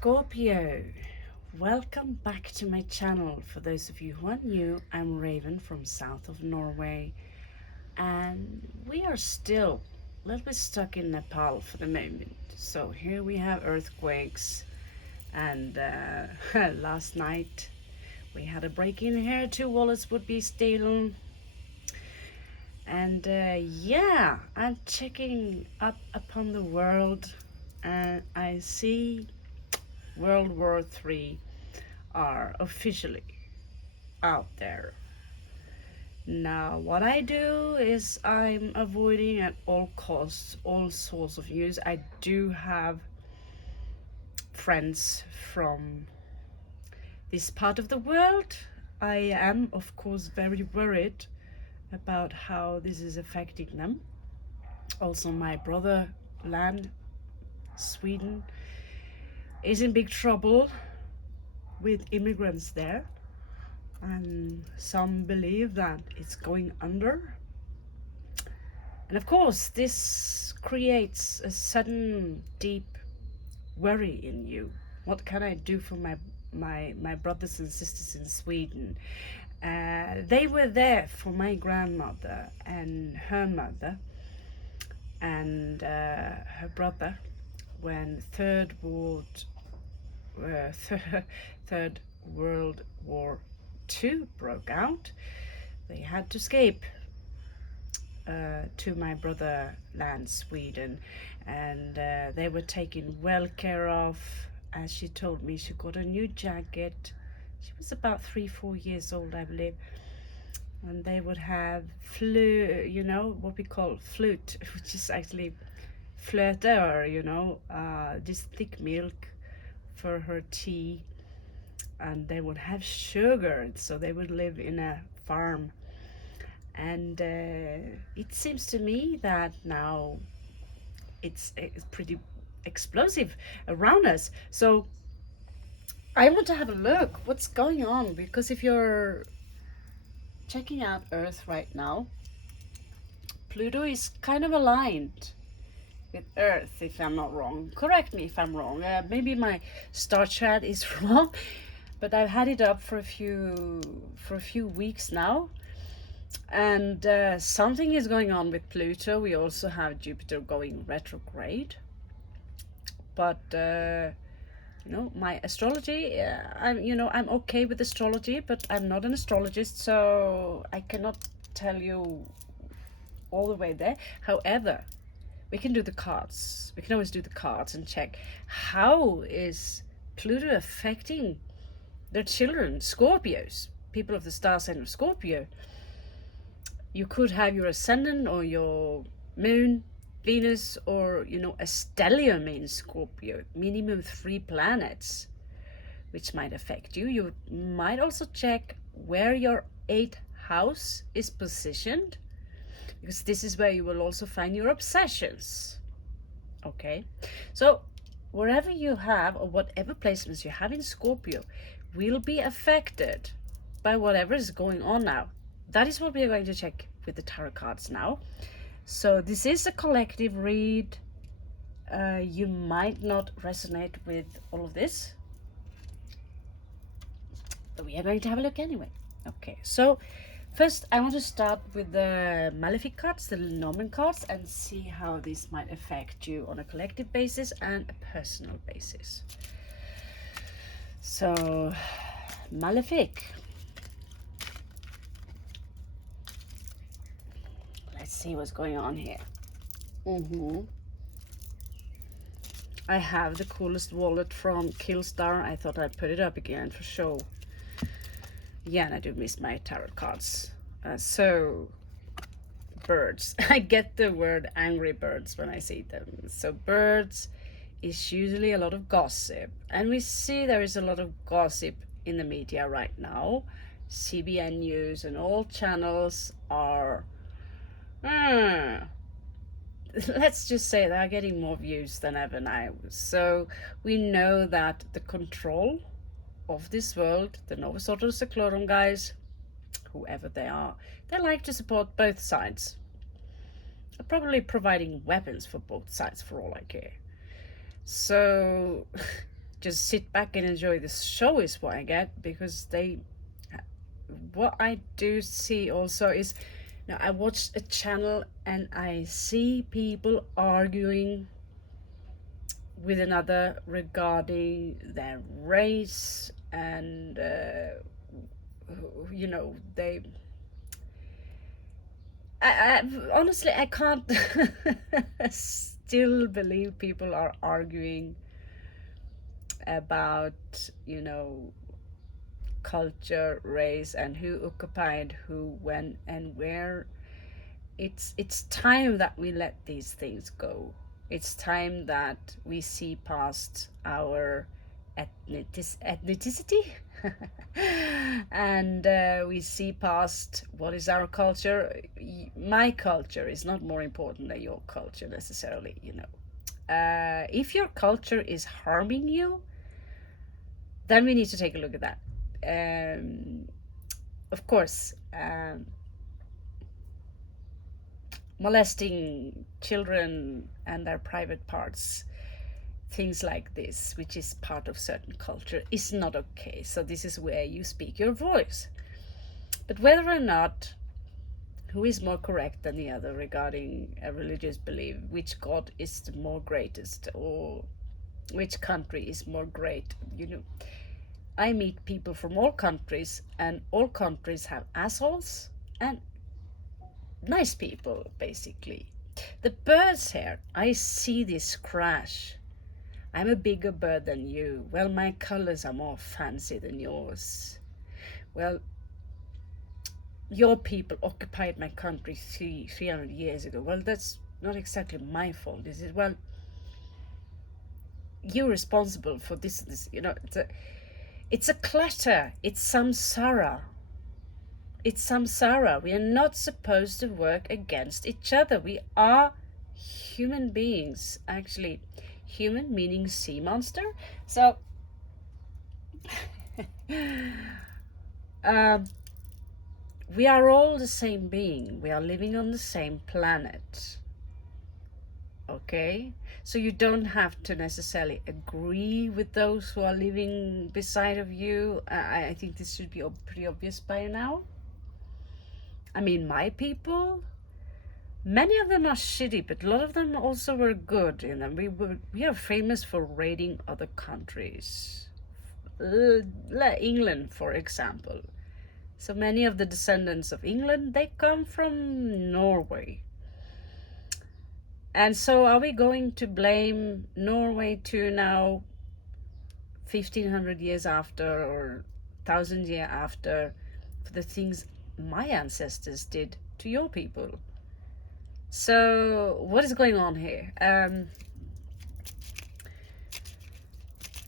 Scorpio, welcome back to my channel. For those of you who are new, I'm Raven from south of Norway, and we are still a little bit stuck in Nepal for the moment. So here we have earthquakes, and last night we had a break-in here. 2 wallets would be stolen, and yeah, I'm checking up upon the world, and I see World War III are officially out there. Now, what I do is I'm avoiding at all costs all sorts of news. I do have friends from this part of the world. I am, of course, very worried about how this is affecting them. Also, my brotherland, Sweden, is in big trouble with immigrants there, and some believe that it's going under. And of course, this creates a sudden deep worry in you. What can I do for my brothers and sisters in Sweden? They were there for my grandmother and her mother and her brother when Third World War II broke out. They had to escape to my brotherland, Sweden, and they were taken well care of. As she told me, she got a new jacket. She was about 3-4 years old, I believe, and they would have what we call flute, which is actually flöte, or this thick milk for her tea, and they would have sugar, so they would live in a farm. And it seems to me that now it's pretty explosive around us. So I want to have a look what's going on, because if you're checking out Earth right now, Pluto is kind of aligned with Earth, if I'm not wrong. Correct me if I'm wrong. Maybe my star chart is wrong, but I've had it up for a few weeks now, and something is going on with Pluto. We also have Jupiter going retrograde, but my astrology, I'm okay with astrology, but I'm not an astrologist, so I cannot tell you all the way there. However, we can do the cards. We can always do the cards and check how is Pluto affecting their children, Scorpios, people of the star sign of Scorpio. You could have your ascendant or your moon, Venus, or a stellium in Scorpio, minimum 3 planets, which might affect you. You might also check where your 8th house is positioned, because this is where you will also find your obsessions. Okay, so wherever you have, or whatever placements you have in Scorpio, will be affected by whatever is going on now. That is what we are going to check with the tarot cards now. So this is a collective read. You might not resonate with all of this, but we are going to have a look anyway. Okay, so first I want to start with the malefic cards, the Lenormand cards, and see how this might affect you on a collective basis and a personal basis. So malefic. Let's see what's going on here. I have the coolest wallet from Killstar. I thought I'd put it up again for show. Yeah, and I do miss my tarot cards. So birds. I get the word angry birds when I see them. So birds is usually a lot of gossip, and we see there is a lot of gossip in the media right now. CBN News and all channels are let's just say they are getting more views than ever now. So we know that the control of this world, the Novus Ordo Seclorum guys, whoever they are, they like to support both sides. They're probably providing weapons for both sides for all I care. So just sit back and enjoy the show is what I get, because what I do see also is, now I watch a channel and I see people arguing with another regarding their race, and they I honestly I can't still believe people are arguing about culture, race, and who occupied who, when, and where. It's time that we let these things go. It's time that we see past our ethnicity and we see past what is our culture. My culture is not more important than your culture necessarily. If your culture is harming you, then we need to take a look at that. Of course, molesting children and their private parts, things like this, which is part of certain culture, is not okay. So this is where you speak your voice. But whether or not who is more correct than the other regarding a religious belief, which God is the more greatest, or which country is more great, I meet people from all countries, and all countries have assholes and nice people, basically. The birds here, I see this crash. I'm a bigger bird than you. Well, my colors are more fancy than yours. Well, your people occupied my country 300 years ago. Well, that's not exactly my fault, is it? Well, you're responsible for this. It's a clutter. It's samsara. It's samsara. We are not supposed to work against each other. We are human beings, actually. Human meaning sea monster. So, we are all the same being. We are living on the same planet. Okay? So you don't have to necessarily agree with those who are living beside of you. I think this should be pretty obvious by now. I mean, my people, many of them are shitty, but a lot of them also were good. We are famous for raiding other countries. England, for example. So many of the descendants of England, they come from Norway. And so are we going to blame Norway to now 1500 years after, or 1000 years after, for the things my ancestors did to your people? So what is going on here?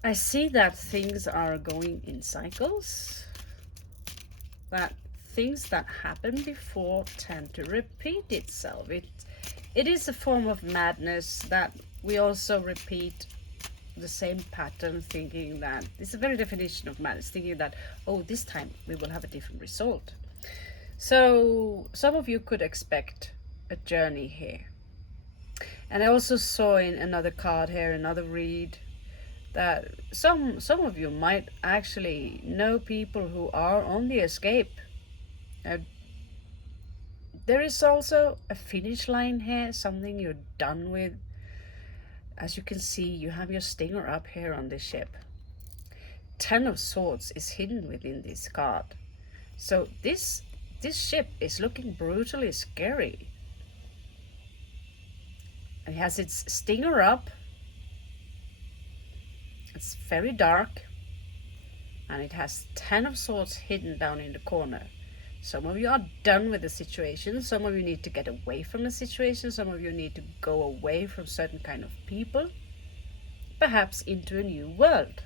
I see that things are going in cycles, that things that happened before tend to repeat itself. It is a form of madness that we also repeat the same pattern, thinking that it's a very definition of madness, thinking that, oh, this time we will have a different result. So some of you could expect a journey here. And I also saw in another card here, another read, that some of you might actually know people who are on the escape. There is also a finish line here, something you're done with. As you can see, you have your stinger up here on the ship. 10 of Swords is hidden within this card. So this ship is looking brutally scary. It has its stinger up. It's very dark. And it has 10 of Swords hidden down in the corner. Some of you are done with the situation. Some of you need to get away from the situation. Some of you need to go away from certain kind of people. Perhaps into a new world.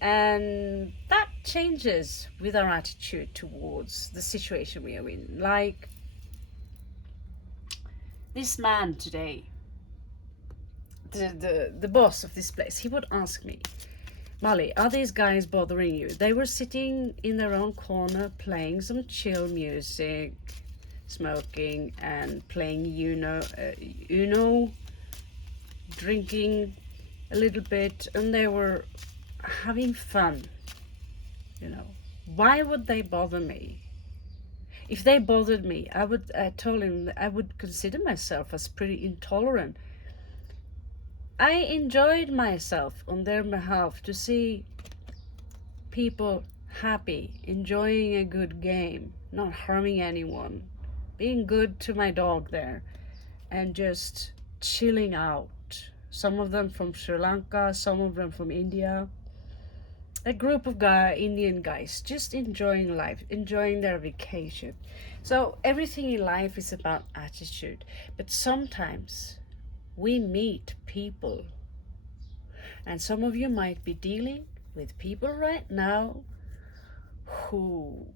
And that changes with our attitude towards the situation we are in. Like this man today, the boss of this place, he would ask me, Molly, are these guys bothering you? They were sitting in their own corner playing some chill music, smoking and playing Uno, drinking a little bit, and they were having fun, you know. Why would they bother me? If they bothered me, I told him that I would consider myself as pretty intolerant. I enjoyed myself on their behalf to see people happy, enjoying a good game, not harming anyone, being good to my dog there, and just chilling out. Some of them from Sri Lanka, some of them from India. A group of Indian guys just enjoying life, enjoying their vacation. So everything in life is about attitude. But sometimes we meet people, and some of you might be dealing with people right now who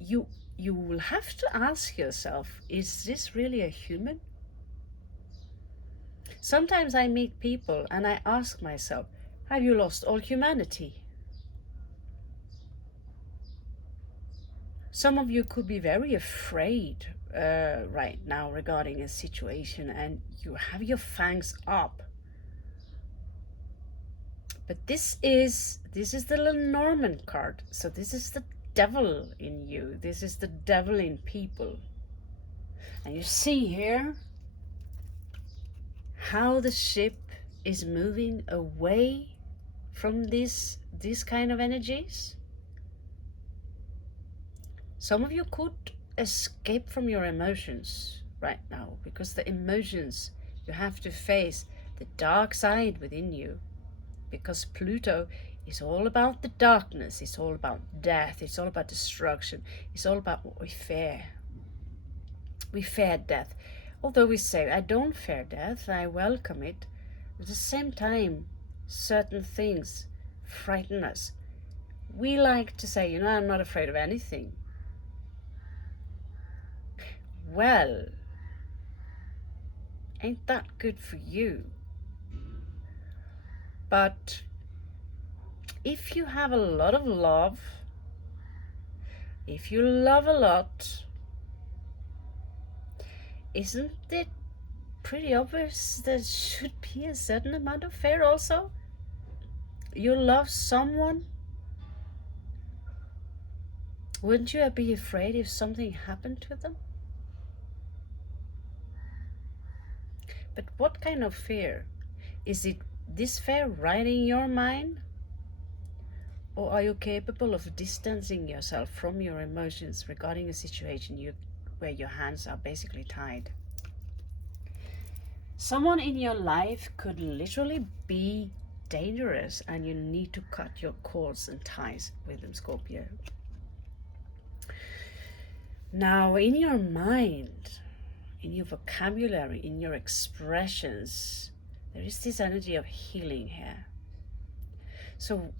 you will have to ask yourself, is this really a human? Sometimes I meet people and I ask myself, have you lost all humanity? Some of you could be very afraid right now regarding a situation, and you have your fangs up. But this is the Lenormand card. So this is the devil in you. This is the devil in people. And you see here how the ship is moving away from these kind of energies. Some of you could escape from your emotions right now, because the emotions, you have to face the dark side within you, because Pluto is all about the darkness, it's all about death, it's all about destruction, it's all about what we fear. We fear death. Although we say, I don't fear death, I welcome it, at the same time, certain things frighten us. We like to say, I'm not afraid of anything. Well, ain't that good for you? But if you have a lot of love, if you love a lot, isn't it pretty obvious there should be a certain amount of fear also? You love someone, wouldn't you be afraid if something happened to them? But what kind of fear? Is it this fear right in your mind? Or are you capable of distancing yourself from your emotions regarding a situation where your hands are basically tied? Someone in your life could literally be dangerous, and you need to cut your cords and ties with them, Scorpio. Now, in your mind, in your vocabulary, in your expressions, there is this energy of healing here. So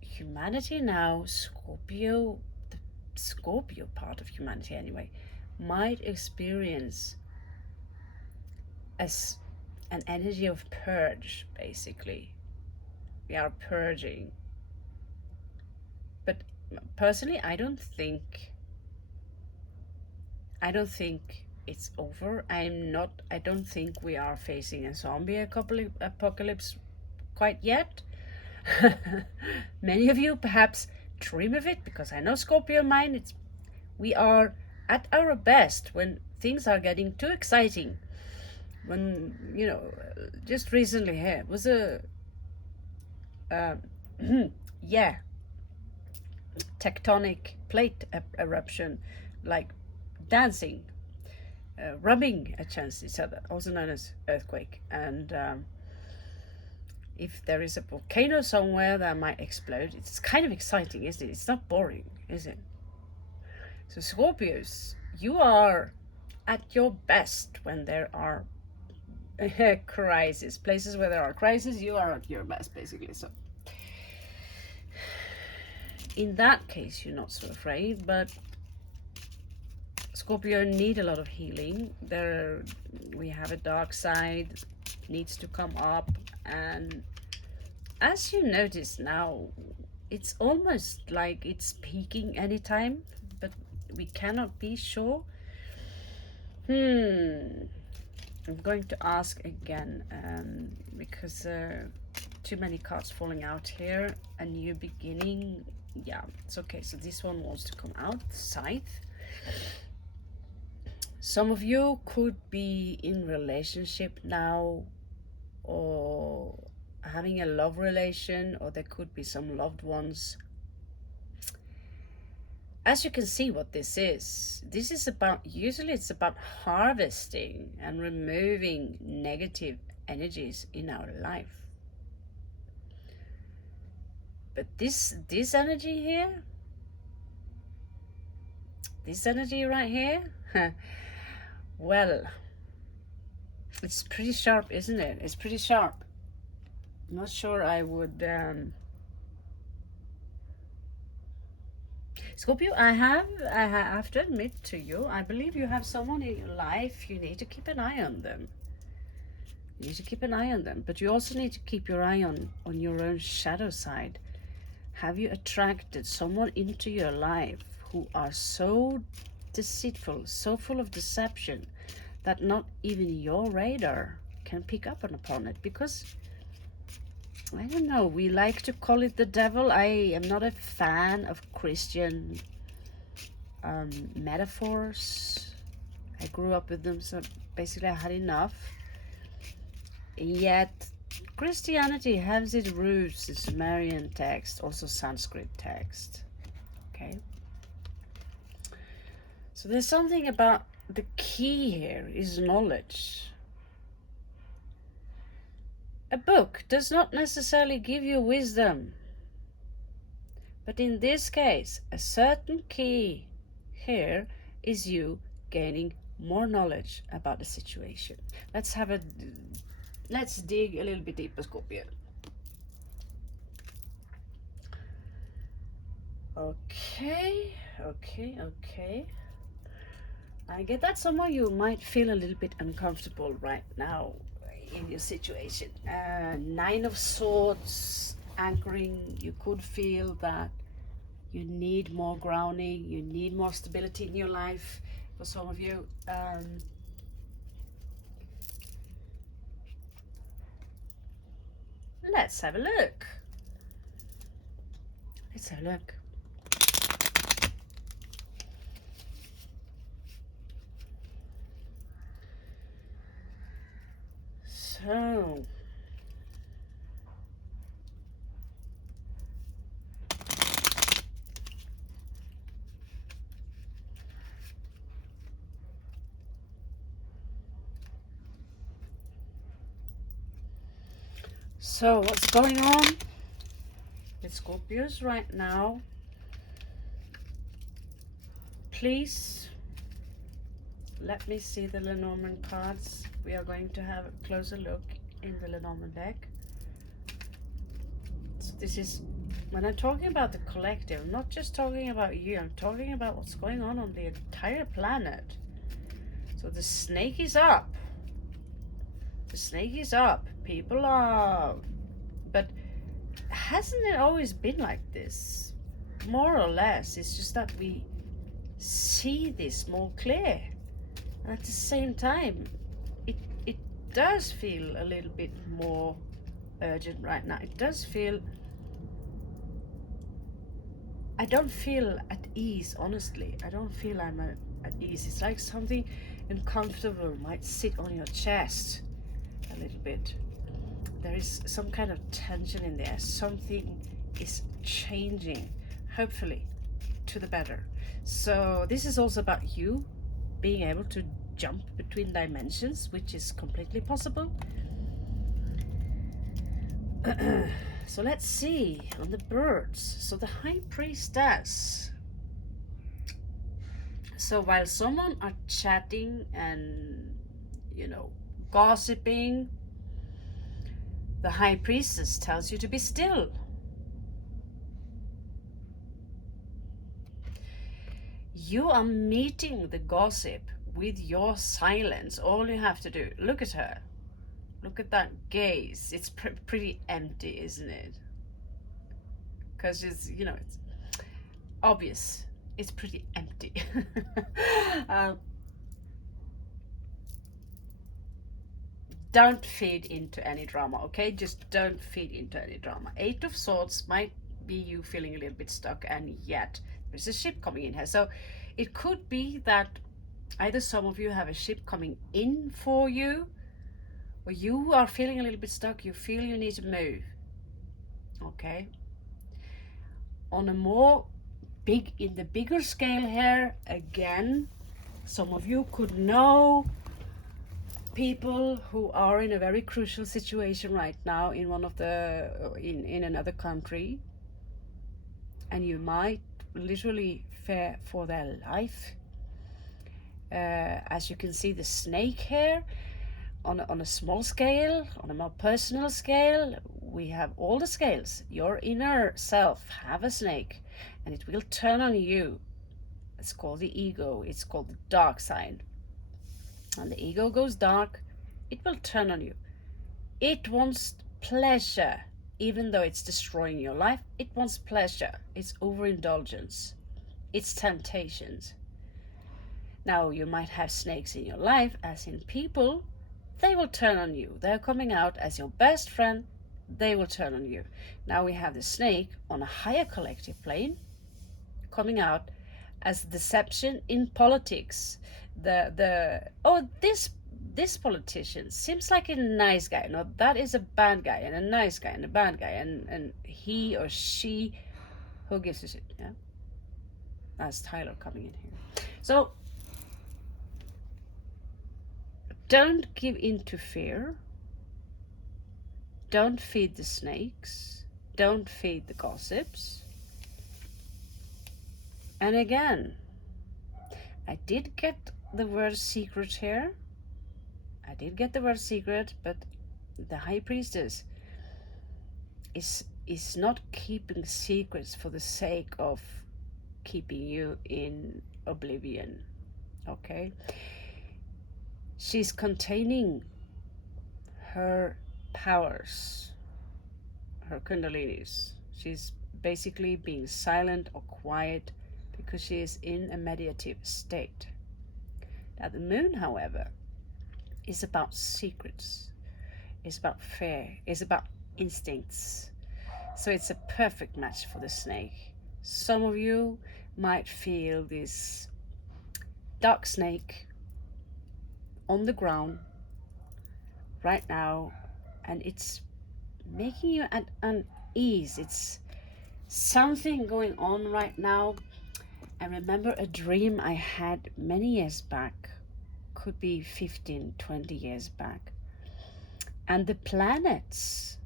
humanity now, Scorpio, the Scorpio part of humanity anyway, might experience as an energy of purge, basically. We are purging. But personally, I don't think it's over. I don't think we are facing a zombie apocalypse quite yet. Many of you perhaps dream of it, because I know Scorpio mind, we are at our best when things are getting too exciting. When, just recently here was a tectonic plate eruption, like dancing, rubbing against each other, also known as earthquake. And if there is a volcano somewhere that might explode, it's kind of exciting, isn't it? It's not boring, is it? So Scorpios, you are at your best when there are crises. Places where there are crises, you are at your best, basically. So in that case, you're not so afraid. But Scorpio need a lot of healing. We have a dark side, needs to come up, and as you notice now, it's almost like it's peaking anytime, but we cannot be sure. I'm going to ask again, because too many cards falling out here. A new beginning. Yeah, it's okay. So this one wants to come out. Scythe. Some of you could be in relationship now, or having a love relation, or there could be some loved ones. As you can see what this is about, usually it's about harvesting and removing negative energies in our life. But this energy here, this energy right here, well, it's pretty sharp, isn't it? It's pretty sharp. I'm not sure I would Scorpio, I have to admit to you, I believe you have someone in your life. You need to keep an eye on them. You need to keep an eye on them, but you also need to keep your eye on your own shadow side. Have you attracted someone into your life who are so deceitful, so full of deception, that not even your radar can pick up upon it? Because, I don't know, we like to call it the devil. I am not a fan of Christian metaphors. I grew up with them, so basically I had enough. Yet Christianity has its roots in Sumerian text, also Sanskrit text. Okay, so there's something about the key here is knowledge. A book does not necessarily give you wisdom, but in this case, a certain key here is you gaining more knowledge about the situation. Let's dig a little bit deeper, Scorpio. Okay. I get that some of you might feel a little bit uncomfortable right now in your situation. Nine of Swords anchoring. You could feel that you need more grounding, you need more stability in your life. For some of you, let's have a look. Let's have a look. So, what's going on with Scorpios right now? Please let me see the Lenormand cards. We are going to have a closer look in the Lenormand deck. So this is, when I'm talking about the collective, I'm not just talking about you, I'm talking about what's going on the entire planet. So the snake is up. The snake is up. People are, but hasn't it always been like this? More or less. It's just that we see this more clear. And at the same time, it does feel a little bit more urgent right now. It does feel, I don't feel at ease, honestly. I don't feel I'm at ease. It's like something uncomfortable might sit on your chest a little bit. There is some kind of tension in there. Something is changing, hopefully, to the better. So this is also about you being able to jump between dimensions, which is completely possible. So let's see on the birds. So the High Priestess. So while someone are chatting and, you know, gossiping, the High Priestess tells you to be still. You are meeting the gossip with your silence. All you have to do, look at her. Look at that gaze. It's pretty empty, isn't it? Because it's, you know, it's obvious. It's pretty empty. don't feed into any drama, okay? Just don't feed into any drama. Eight of Swords might be you feeling a little bit stuck, and yet there's a ship coming in here. So it could be that either some of you have a ship coming in for you, or you are feeling a little bit stuck. You feel you need to move, okay? On a more in the bigger scale here, again, some of you could know people who are in a very crucial situation right now in one of the in another country, and you might literally fear for their life. As you can see, the snake here, on a small scale, on a more personal scale, we have all the scales. Your inner self have a snake, and it will turn on you. It's called the ego. It's called the dark side. And the ego goes dark, it will turn on you. It wants pleasure, even though it's destroying your life. It wants pleasure. It's overindulgence. It's temptations. Now, you might have snakes in your life, as in people. They will turn on you. They're coming out as your best friend. They will turn on you. Now we have the snake on a higher collective plane, coming out as deception in politics. This politician seems like a nice guy. No, that is a bad guy, and a nice guy, and a bad guy, and he or she, who gives a shit? Yeah, that's Tyler coming in here. So don't give in to fear. Don't feed the snakes. Don't feed the gossips. And again, I did get the word secret here. I did get the word secret, but the High Priestess is not keeping secrets for the sake of keeping you in oblivion, okay? She's containing her powers, her kundalinis. She's basically being silent or quiet because she is in a meditative state. Now the moon, however, is about secrets, is about fear, is about instincts. So it's a perfect match for the snake. Some of you might feel this dark snake on the ground right now, and it's making you at unease. It's something going on right now. I remember a dream I had many years back, could be 15, 20 years back. And the planets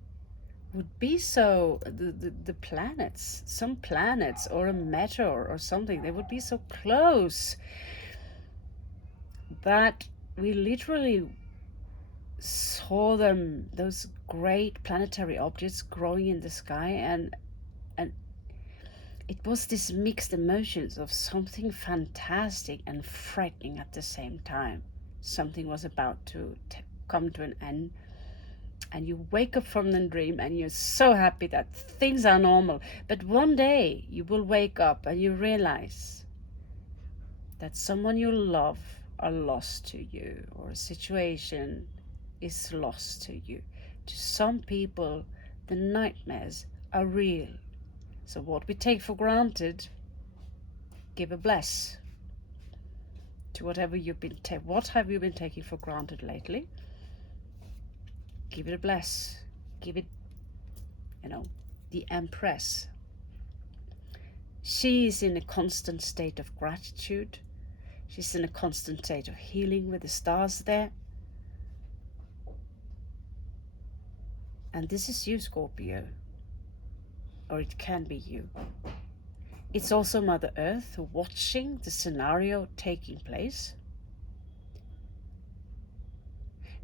would be so, the planets, some planets or a meteor or something, they would be so close that we literally saw them, those great planetary objects growing in the sky, and it was this mixed emotions of something fantastic and frightening at the same time. Something was about to come to an end, and you wake up from the dream and you're so happy that things are normal. But one day you will wake up and you realize that someone you love are lost to you, or a situation is lost to you. To some people, the nightmares are real. So what we take for granted, give a bless to whatever you've been what have you been taking for granted lately? Give it a bless. Give it, the Empress. She is in a constant state of gratitude. She's in a constant state of healing with the stars there. And this is you, Scorpio. Or it can be you. It's also Mother Earth watching the scenario taking place.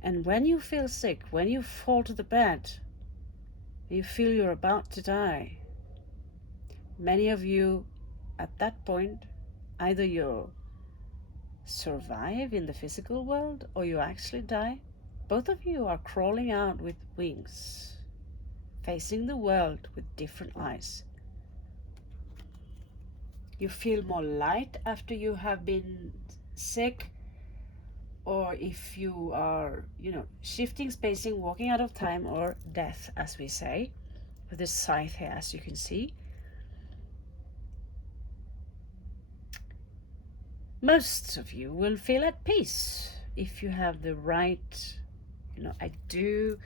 And when you feel sick, when you fall to the bed, you feel you're about to die, many of you at that point, either you survive in the physical world or you actually die. Both of you are crawling out with wings, facing the world with different eyes. You feel more light after you have been sick, or if you are, shifting, spacing, walking out of time, or death, as we say, with the scythe here, as you can see. Most of you will feel at peace if you have the right, I do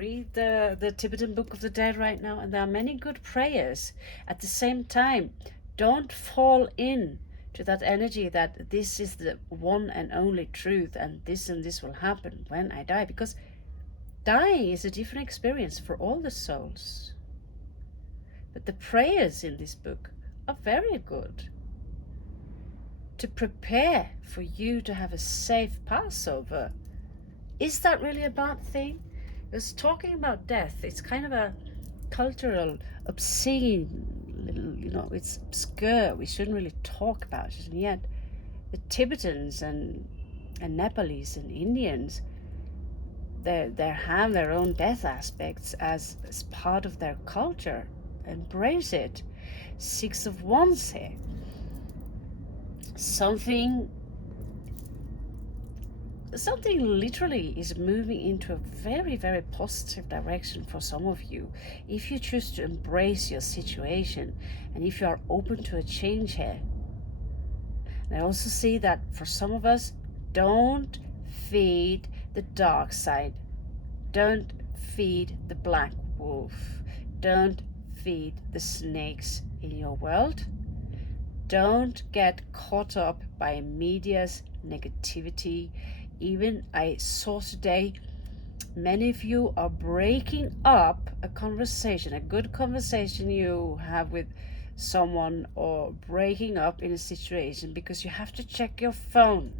read the Tibetan Book of the Dead right now, and there are many good prayers. At the same time, don't fall in to that energy that this is the one and only truth and this will happen when I die, because dying is a different experience for all the souls. But the prayers in this book are very good to prepare for you to have a safe Passover. Is that really a bad thing? Because talking about death, it's kind of a cultural, obscene little, it's obscure. We shouldn't really talk about it. And yet, the Tibetans and Nepalese and Indians, they have their own death aspects as part of their culture. Embrace it. Six of Wands here. Something literally is moving into a very, very positive direction for some of you, if you choose to embrace your situation and if you are open to a change here. And I also see that for some of us, don't feed the dark side. Don't feed the black wolf. Don't feed the snakes in your world. Don't get caught up by media's negativity. Even I saw today, many of you are breaking up a conversation, a good conversation you have with someone, or breaking up in a situation because you have to check your phone.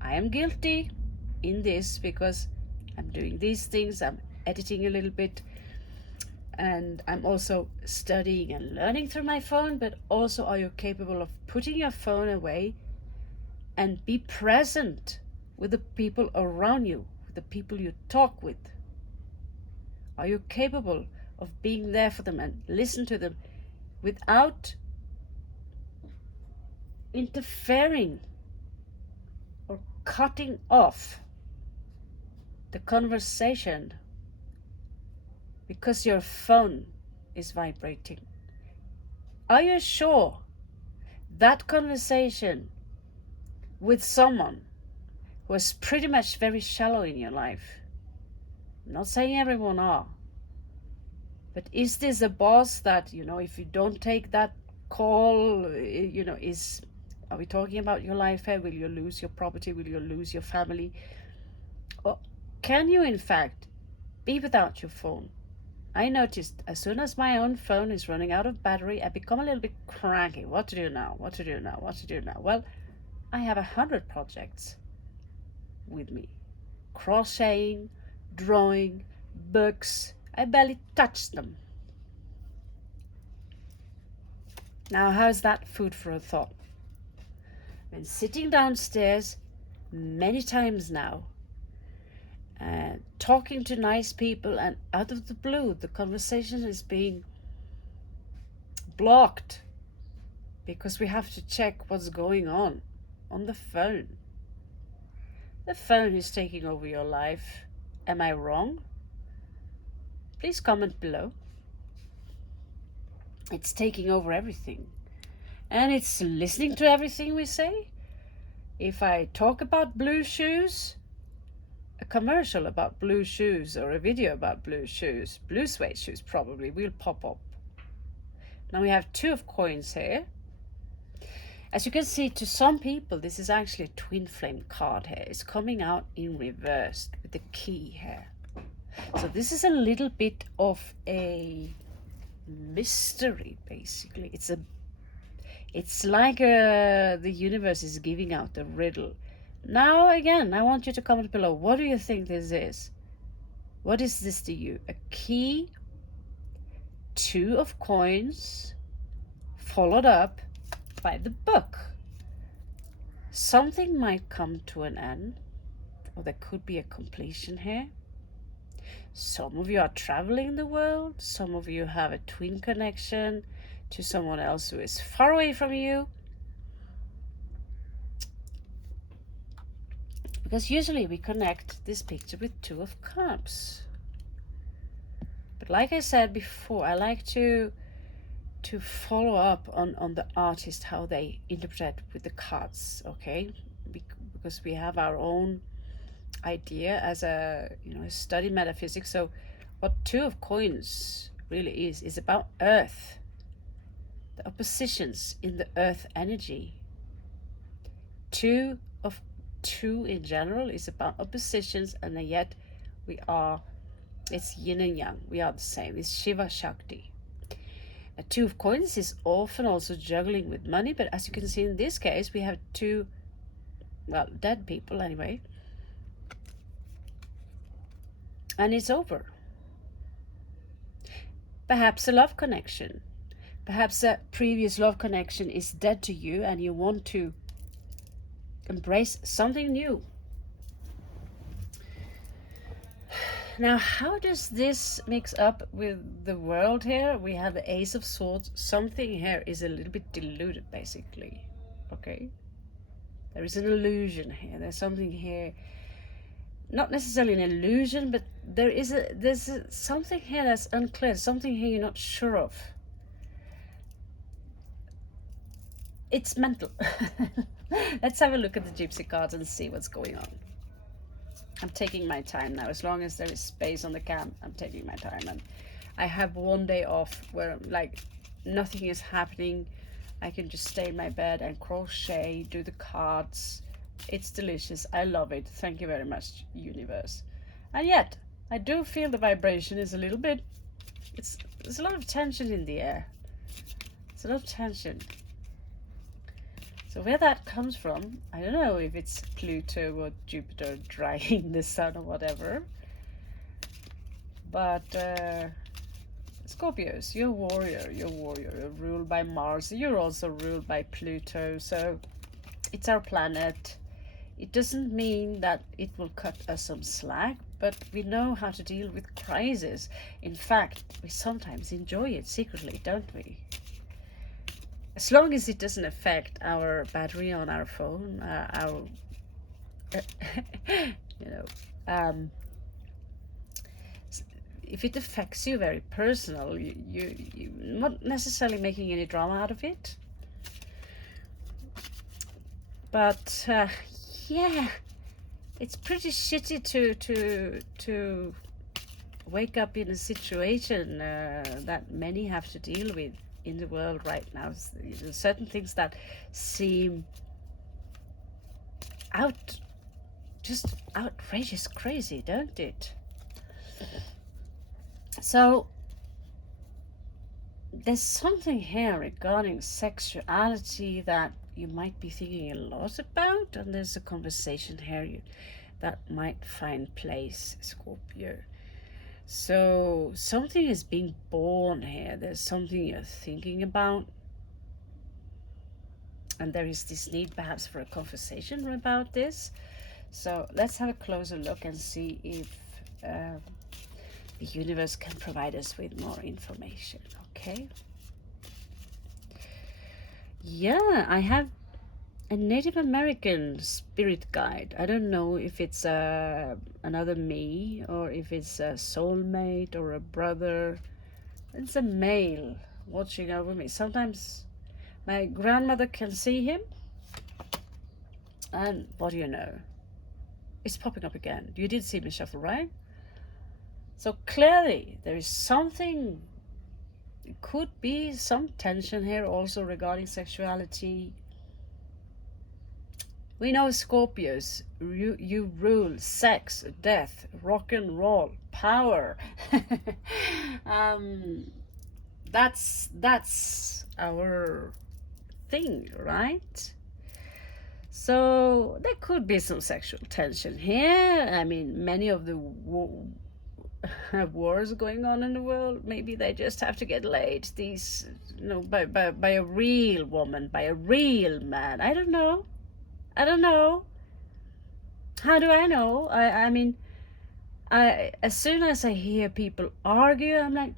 I am guilty in this because I'm doing these things. I'm editing a little bit, and I'm also studying and learning through my phone. But also, are you capable of putting your phone away and be present with the people around you, with the people you talk with? Are you capable of being there for them and listen to them without interfering or cutting off the conversation because your phone is vibrating? Are you sure that conversation with someone who is pretty much very shallow in your life? I'm not saying everyone are, but is this a boss that, if you don't take that call, are we talking about your life here? Will you lose your property? Will you lose your family? Or can you in fact be without your phone? I noticed as soon as my own phone is running out of battery, I become a little bit cranky. What to do now? Well, I have 100 projects with me. Crocheting, drawing, books. I barely touch them. Now, how's that food for a thought? Been sitting downstairs many times now, talking to nice people, and out of the blue, the conversation is being blocked because we have to check what's going on the phone. The phone is taking over your life. Am I wrong? Please comment below. It's taking over everything, and it's listening to everything we say. If I talk about blue shoes, a commercial about blue shoes or a video about blue shoes, blue suede shoes probably will pop up. Now we have 2 of coins here. As you can see, to some people this is actually a twin flame card here. It's coming out in reverse with the key here. So this is a little bit of a mystery, basically. It's like the universe is giving out a riddle. Now again, I want you to comment below. What do you think this is? What is this to you? A key, 2 of coins, followed up by the book. Something might come to an end, or there could be a completion here. Some of you are traveling the world. Some of you have a twin connection to someone else who is far away from you. Because usually we connect this picture with Two of Cups. But like I said before, I like to follow up on the artist, how they interpret with the cards, okay? Because we have our own idea as a, study metaphysics. So what Two of Coins really is about Earth, the oppositions in the Earth energy. Two in general is about oppositions, and yet it's yin and yang. We are the same. It's Shiva Shakti. A Two of Coins is often also juggling with money, but as you can see in this case, we have two, dead people anyway. And it's over. Perhaps a love connection. Perhaps a previous love connection is dead to you and you want to embrace something new. Now, how does this mix up with the world here? We have the Ace of Swords. Something here is a little bit diluted, basically. Okay? There is an illusion here. There's something here, not necessarily an illusion, but there's something here that's unclear, something here you're not sure of. It's mental. Let's have a look at the Gypsy cards and see what's going on. I'm taking my time now. As long as there is space on the cam, I'm taking my time. And I have one day off where nothing is happening. I can just stay in my bed and crochet, do the cards. It's delicious. I love it. Thank you very much, universe. And yet, I do feel the vibration is a little bit, there's a lot of tension in the air. It's a lot of tension. So where that comes from, I don't know if it's Pluto or Jupiter dragging the sun or whatever. But Scorpios, you're a warrior. You're ruled by Mars. You're also ruled by Pluto. So it's our planet. It doesn't mean that it will cut us some slack, but we know how to deal with crisis. In fact, we sometimes enjoy it secretly, don't we? As long as it doesn't affect our battery on our phone, if it affects you very personal, you're not necessarily making any drama out of it. But yeah, it's pretty shitty to wake up in a situation that many have to deal with in the world right now. There's certain things that seem just outrageous crazy, don't it? So there's something here regarding sexuality that you might be thinking a lot about, and there's a conversation here that might find place, Scorpio. So something is being born here. There's something you're thinking about, and there is this need perhaps for a conversation about this. So let's have a closer look and see if the universe can provide us with more information. Okay. Yeah, I have a Native American spirit guide. I don't know if it's another me or if it's a soulmate or a brother. It's a male watching over me. Sometimes my grandmother can see him, and what do you know? It's popping up again. You did see me shuffle, right? So clearly there is something, it could be some tension here also regarding sexuality. We know Scorpios, you rule sex, death, rock and roll, power. That's our thing, right? So there could be some sexual tension here. I mean, many of the wars going on in the world, maybe they just have to get laid. These, by a real woman, by a real man. I don't know. How do I know? I mean, as soon as I hear people argue, I'm like,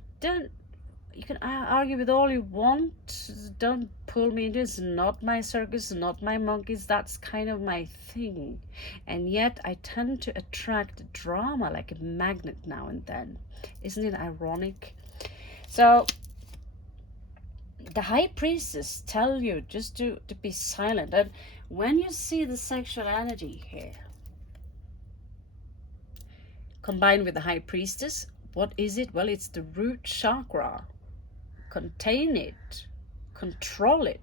You can argue with all you want. Don't pull me into it's not my circus, not my monkeys. That's kind of my thing. And yet I tend to attract drama like a magnet now and then. Isn't it ironic? So the high priestess tell you just to be silent. And when you see the sexual energy here combined with the high priestess, what is it? Well, it's the root chakra. Contain it, control it,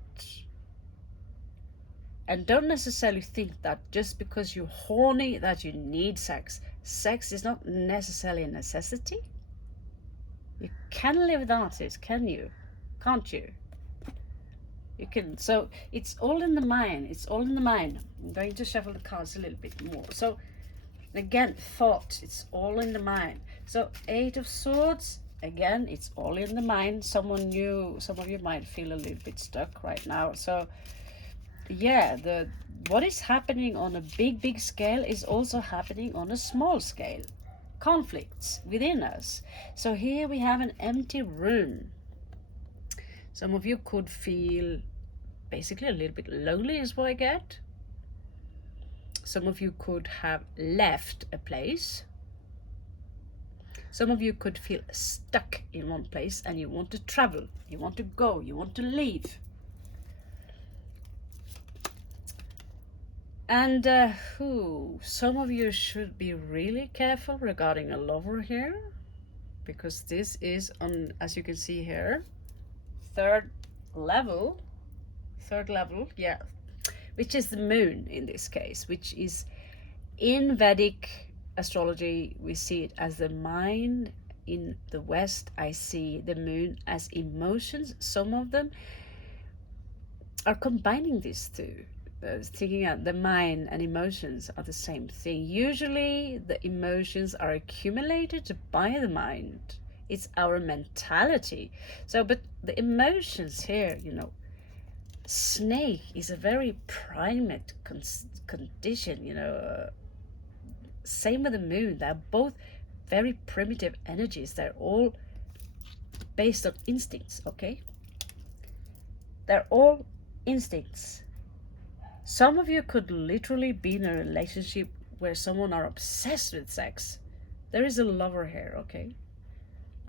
and don't necessarily think that just because you're horny that you need sex. Sex is not necessarily a necessity. You can live without it, can you? Can't you? You can. So it's all in the mind. It's all in the mind. I'm going to shuffle the cards a little bit more. So again, thought, it's all in the mind. So 8 of Swords, again, it's all in the mind. Some of you might feel a little bit stuck right now. So yeah, what is happening on a big scale is also happening on a small scale. Conflicts within us. So here we have an empty room. Some of you could feel basically a little bit lonely is what I get. Some of you could have left a place. Some of you could feel stuck in one place and you want to travel, you want to go, you want to leave. And some of you should be really careful regarding a lover here, because this is on, as you can see here, third level, yeah, which is the moon in this case, which is in Vedic astrology, we see it as the mind. In the West, I see the moon as emotions. Some of them are combining these two, thinking that the mind and emotions are the same thing. Usually the emotions are accumulated by the mind. It's our mentality. So, but the emotions here, snake is a very primate condition, same with the moon. They're both very primitive energies. They're all based on instincts, okay? They're all instincts. Some of you could literally be in a relationship where someone are obsessed with sex. There is a lover here, okay?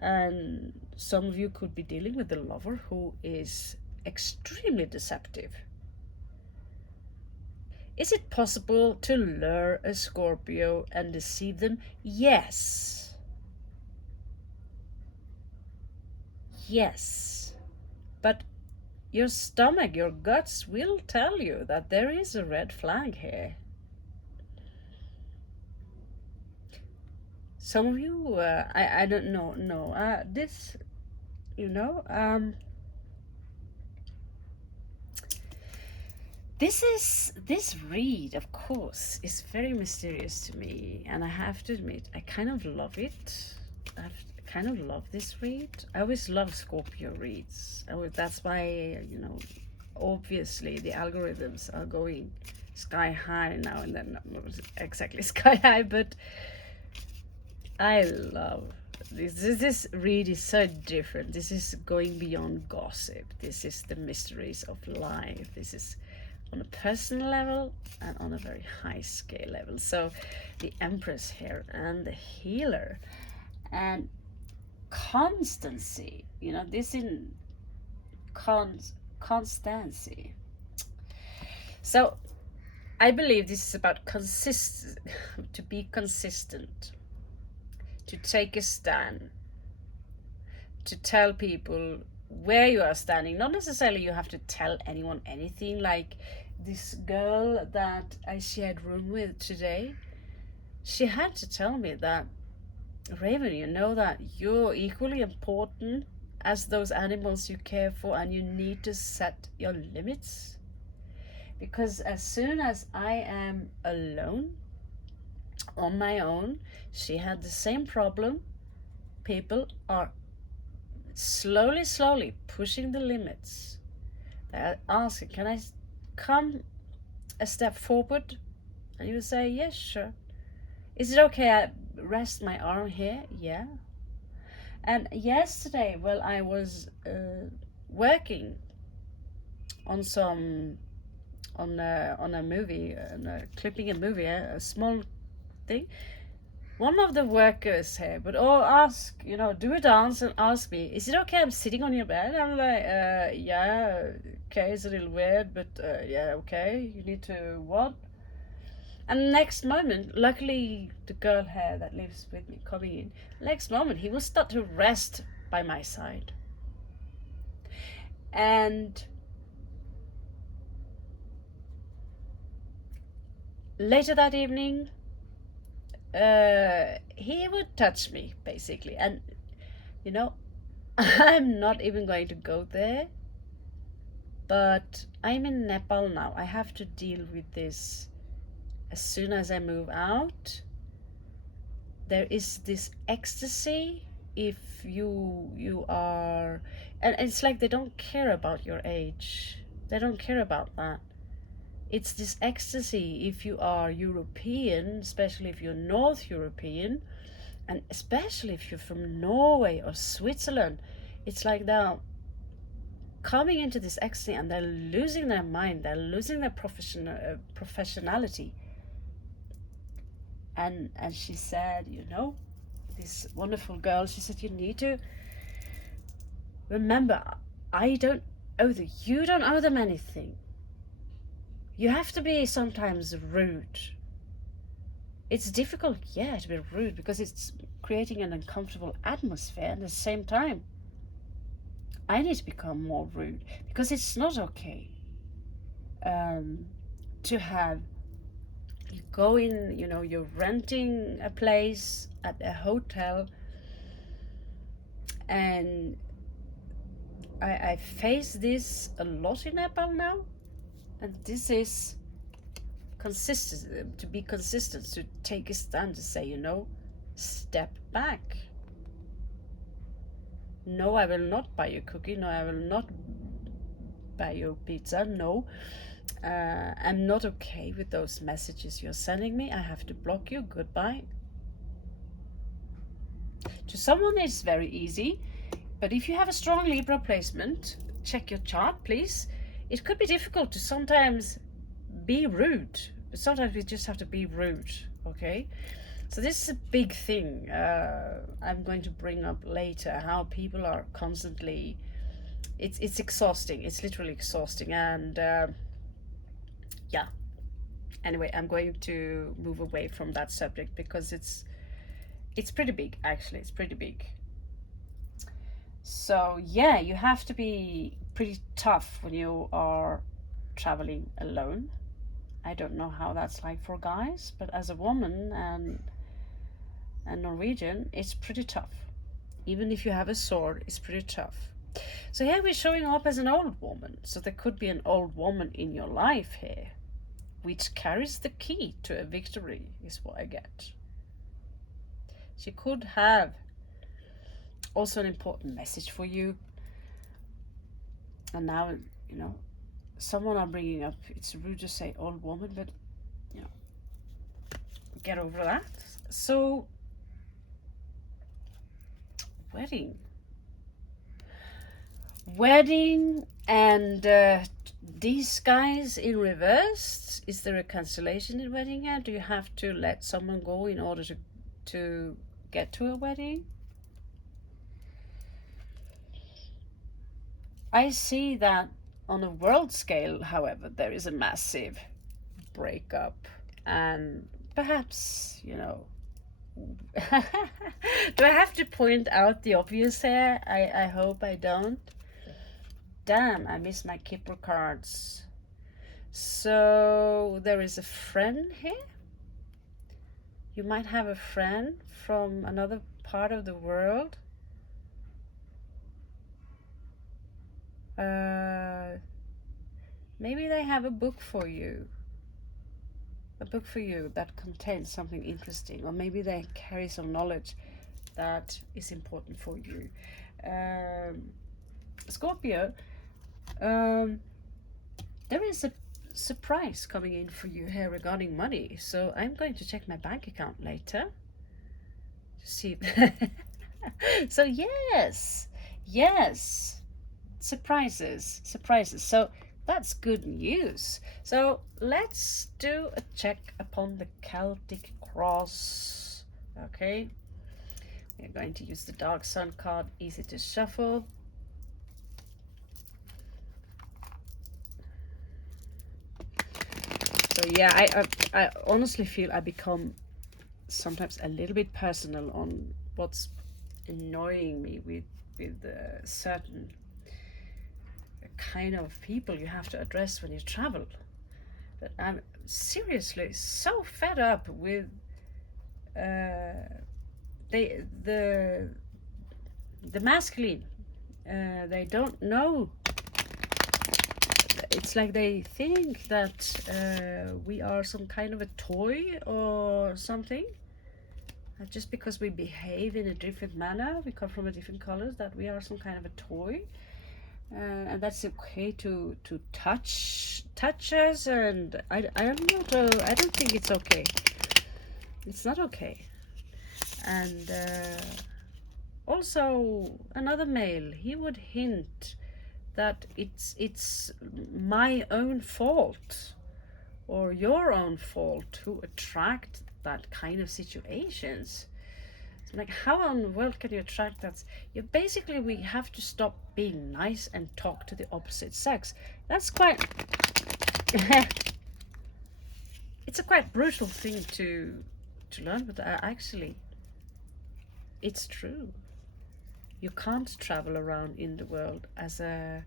And some of you could be dealing with a lover who is extremely deceptive. Is it possible to lure a Scorpio and deceive them? Yes. Yes. But your stomach, your guts will tell you that there is a red flag here. Some of you, I don't know, no, this, this read, of course, is very mysterious to me, and I have to admit, I kind of love it. I kind of love this read. I always love Scorpio reads. That's why, obviously the algorithms are going sky high now and then. Not exactly sky high, but I love this read is so different. This is going beyond gossip. This is the mysteries of life. This is on a personal level and on a very high scale level. So the Empress here and the Healer and constancy, this in constancy. So I believe this is about to be consistent, to take a stand, to tell people where you are standing. Not necessarily you have to tell anyone anything. Like this girl that I shared room with today, she had to tell me that, Raven, you know that you're equally important as those animals you care for, and you need to set your limits. Because as soon as I am alone, on my own, she had the same problem. People are slowly pushing the limits. They're asking, can I come a step forward? And you say, yes, sure. Is it okay I rest my arm here? Yeah. And yesterday, well, I was working on some on a movie, clipping a movie, a small thing. One of the workers here would all ask, do a dance and ask me, is it okay I'm sitting on your bed? I'm like, yeah, okay, it's a little weird, but yeah, okay, you need to what? And next moment, luckily the girl here that lives with me coming in, next moment he will start to rest by my side. And later that evening, he would touch me basically, and I'm not even going to go there, but I'm in Nepal now. I have to deal with this as soon as I move out. There is this ecstasy if you are, and it's like they don't care about your age. They don't care about that. It's this ecstasy if you are European, especially if you're North European, and especially if you're from Norway or Switzerland. It's like they're coming into this ecstasy and they're losing their mind, they're losing their professionality. And she said, this wonderful girl, she said, you need to remember, you don't owe them anything. You have to be sometimes rude. It's difficult, yeah, to be rude because it's creating an uncomfortable atmosphere. At the same time, I need to become more rude because it's not okay to have, you go in, you're renting a place at a hotel, and I face this a lot in Nepal now, and this is consistent, to be consistent, to take a stand, to say, step back. No, I will not buy you cookie. No, I will not buy you pizza. No, I'm not okay with those messages you're sending me. I have to block you. Goodbye. To someone it's very easy, but if you have a strong Libra placement, check your chart, please. It could be difficult to sometimes be rude, but sometimes we just have to be rude, okay? So this is a big thing I'm going to bring up later, how people are constantly, it's exhausting, it's literally exhausting, and yeah. Anyway, I'm going to move away from that subject because it's pretty big, actually, it's pretty big. So yeah, you have to be pretty tough when you are traveling alone. I don't know how that's like for guys, but as a woman and Norwegian, it's pretty tough. Even if you have a sword, it's pretty tough. So here we're showing up as an old woman. So there could be an old woman in your life here, which carries the key to a victory, is what I get. She could have also an important message for you. And now, someone I'm bringing up, it's rude to say old woman, but, get over that. So, wedding and these guys in reverse. Is there a cancellation in wedding here? Do you have to let someone go in order to get to a wedding? I see that on a world scale, however, there is a massive breakup, and perhaps, do I have to point out the obvious here? I hope I don't. Damn, I missed my Kipper cards. So there is a friend here. You might have a friend from another part of the world. Maybe they have a book for you. A book for you that contains something interesting, or maybe they carry some knowledge that is important for you. Scorpio, there is a surprise coming in for you here regarding money. So I'm going to check my bank account later to see if So yes, surprises. So that's good news. So let's do a check upon the Celtic cross. Okay, we're going to use the Dark Sun card, easy to shuffle. So yeah, I honestly feel I become sometimes a little bit personal on what's annoying me with certain kind of people you have to address when you travel. But I'm seriously so fed up with they the masculine. They don't know. It's like they think that we are some kind of a toy or something. Just because we behave in a different manner, we come from a different colors, that we are some kind of a toy. And that's okay to touch us, and I don't think it's okay. It's not okay. And also another male, he would hint that it's my own fault or your own fault to attract that kind of situations. Like, how on the world can you attract that? You basically, we have to stop being nice and talk to the opposite sex. That's quite it's a quite brutal thing to learn, but actually it's true. You can't travel around in the world as a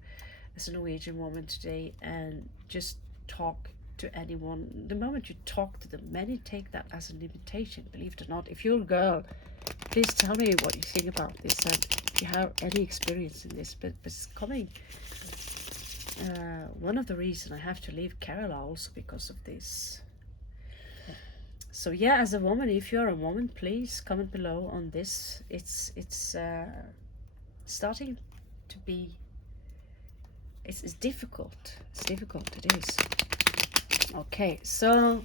Norwegian woman today and just talk to anyone. The moment you talk to them, many take that as an invitation. Believe it or not, if you're a girl, please tell me what you think about this and if you have any experience in this. But it's coming. One of the reasons I have to leave Kerala also because of this. So yeah, as a woman, if you're a woman, please comment below on this. It's starting to be. It's difficult. It's difficult. It is. Okay, so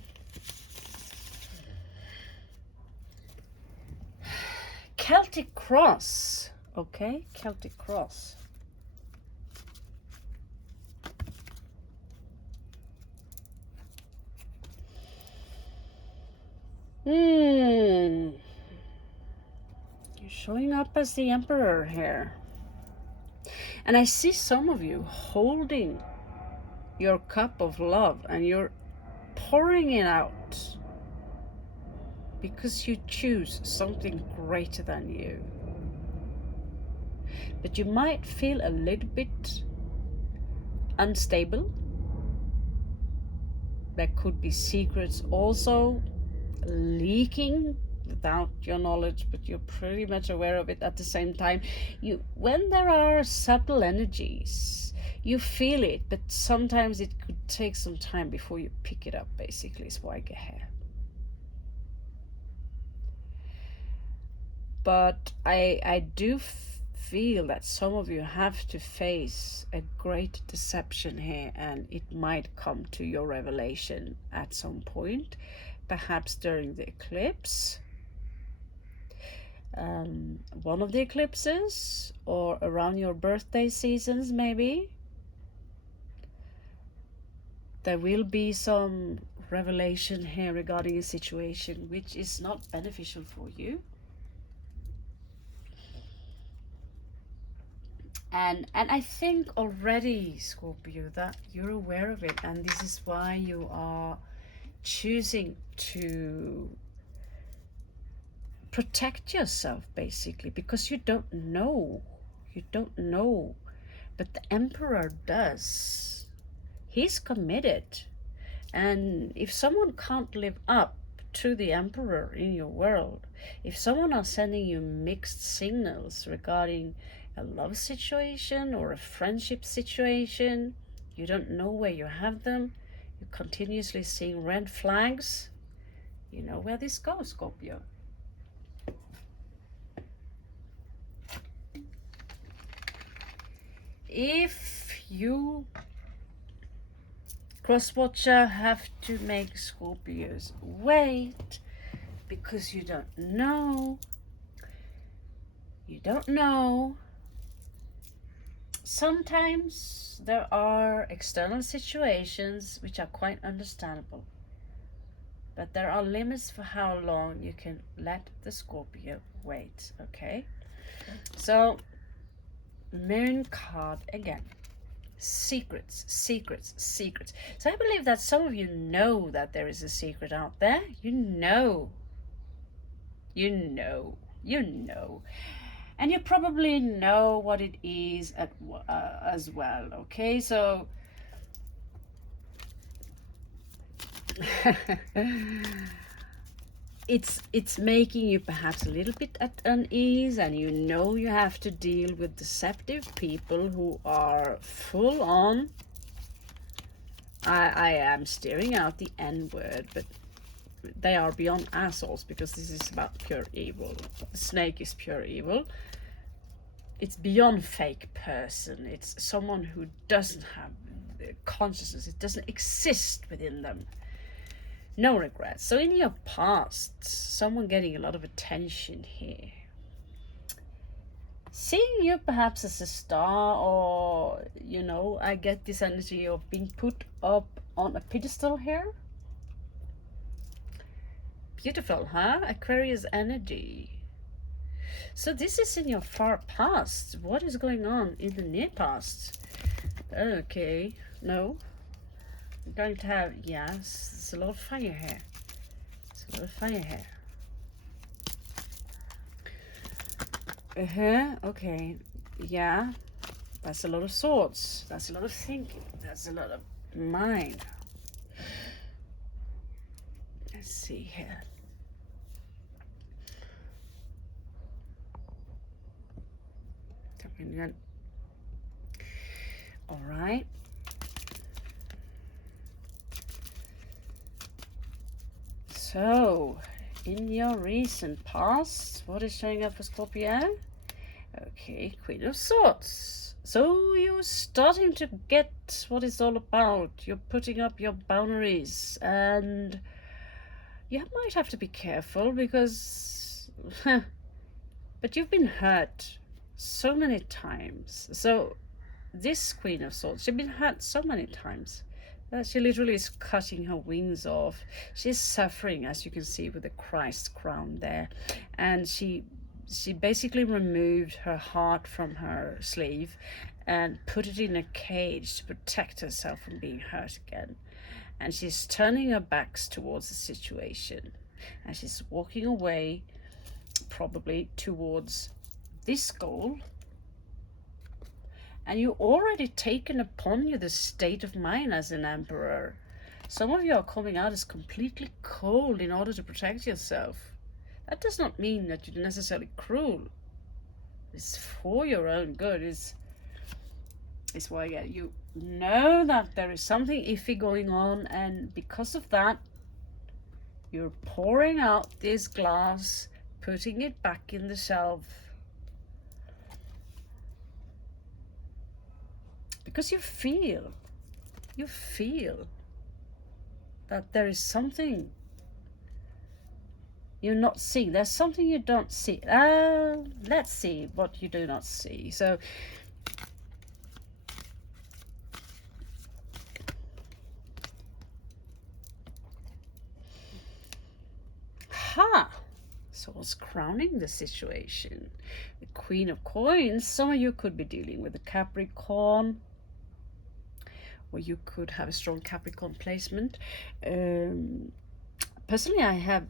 Celtic cross. Okay, Celtic cross. You're showing up as the Emperor here. And I see some of you holding your cup of love and you're pouring it out because you choose something greater than you. But you might feel a little bit unstable. There could be secrets also leaking without your knowledge, but you're pretty much aware of it at the same time. When there are subtle energies, you feel it, but sometimes it could take some time before you pick it up, basically, is what I get here. But I do feel that some of you have to face a great deception here, and it might come to your revelation at some point, perhaps during the eclipse, one of the eclipses, or around your birthday seasons maybe. There will be some revelation here regarding a situation which is not beneficial for you. And I think already, Scorpio, that you're aware of it, and this is why you are choosing to protect yourself, basically, because you don't know. But the Emperor does. He's committed, and if someone can't live up to the Emperor in your world, if someone are sending you mixed signals regarding a love situation or a friendship situation, you don't know where you have them, you're continuously seeing red flags, you know where this goes, Scorpio. If you, cross-watcher, have to make Scorpios wait because you don't know, You don't know. Sometimes there are external situations which are quite understandable, but there are limits for how long you can let the Scorpio wait, okay? So, Moon card again. Secrets, secrets, secrets. So I believe that some of you know that there is a secret out there. You know. You know. You know. And you probably know what it is as well, okay? So it's making you perhaps a little bit at unease, and you know you have to deal with deceptive people who are full on. I am steering out the N word, but they are beyond assholes, because this is about pure evil. The snake is pure evil. It's beyond fake person. It's someone who doesn't have consciousness. It doesn't exist within them. No regrets. So in your past, someone getting a lot of attention here. Seeing you perhaps as a star, or, you know, I get this energy of being put up on a pedestal here. Beautiful, huh? Aquarius energy. So this is in your far past. What is going on in the near past? Okay, no. I'm going to have, yes, there's a lot of fire here. There's a lot of fire here. Okay, yeah. That's a lot of thoughts. That's a lot of thinking. That's a lot of mind. Let's see here. All right. So, in your recent past, what is showing up for Scorpio? Okay, Queen of Swords. So you're starting to get what it's all about. You're putting up your boundaries, and you might have to be careful because, but you've been hurt so many times. So this Queen of Swords, she's been hurt so many times that she literally is cutting her wings off. She's suffering, as you can see, with the Christ crown there, and she basically removed her heart from her sleeve and put it in a cage to protect herself from being hurt again. And she's turning her backs towards the situation, and she's walking away, probably towards this goal. And you already taken upon you the state of mind as an emperor. Some of you are coming out as completely cold in order to protect yourself. That does not mean that you're necessarily cruel. It's for your own good. It's why you know that there is something iffy going on, and because of that, you're pouring out this glass, putting it back in the shelf. Because you feel that there is something you're not seeing. There's something you don't see. Let's see what you do not see. So so what's crowning the situation? The Queen of Coins. Some of you could be dealing with a Capricorn, or you could have a strong Capricorn placement. Personally, I have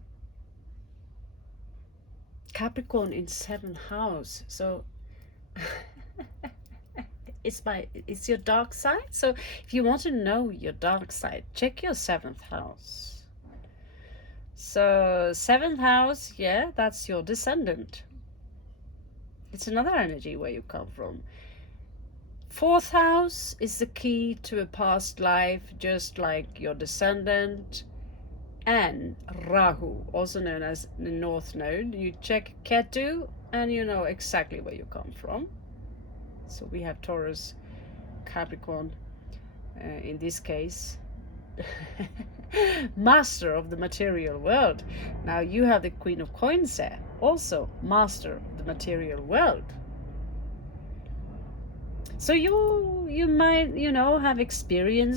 Capricorn in 7th house, so it's your dark side. So if you want to know your dark side, check your 7th house. So 7th house, yeah, that's your descendant. It's another energy where you come from. 4th house is the key to a past life, just like your descendant. And Rahu, also known as the North Node. You check Ketu and you know exactly where you come from. So we have Taurus, Capricorn, in this case, master of the material world. Now you have the Queen of Coins there, also master of the material world. So you might, have experienced